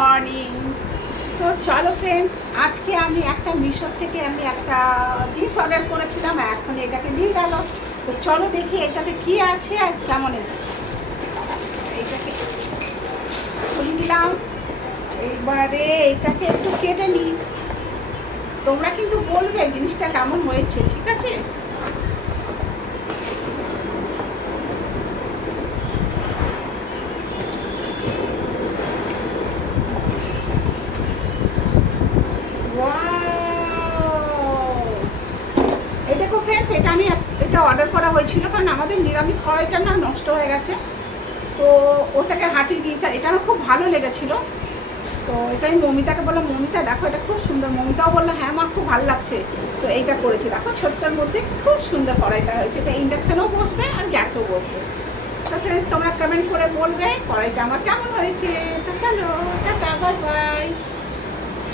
Morning. তো চলো friends, আজকে আমি একটা মিশোর থেকে আমি একটা জিনিস অর্ডার করেছিলাম, এখন এটাকে দিয়ে গেল। তো চলো দেখি এটাতে কি আছে আর কেমন এসছে। এইটাকে ছড়িয়ে দিলাম, এইবারে এটাকে একটু কেটে নিই। তোমরা কিন্তু বলবে জিনিসটা কেমন হয়েছে, ঠিক আছে? এই দেখো ফ্রেন্ডস, এটা অর্ডার করা হয়েছিল, কারণ আমাদের নিরামিষ কড়াইটা না নষ্ট হয়ে গেছে, তো ওটাকে হাঁটিয়ে দিয়েছে। আর এটা আমার খুব ভালো লেগেছিলো, তো এটাই মমিতাকে বললাম, মমিতা দেখো এটা খুব সুন্দর। মমিতাও বললো হ্যাঁ আমার খুব ভালো লাগছে। তো এইটা করেছি, দেখো ছোট্টর মধ্যে খুব সুন্দর কড়াইটা হয়েছে। এটা ইন্ডাকশানেও বসবে আর গ্যাসেও বসবে। তো ফ্রেন্ডস, তোমরা কমেন্ট করে বলবে কড়াইটা আমার কেমন হয়েছে।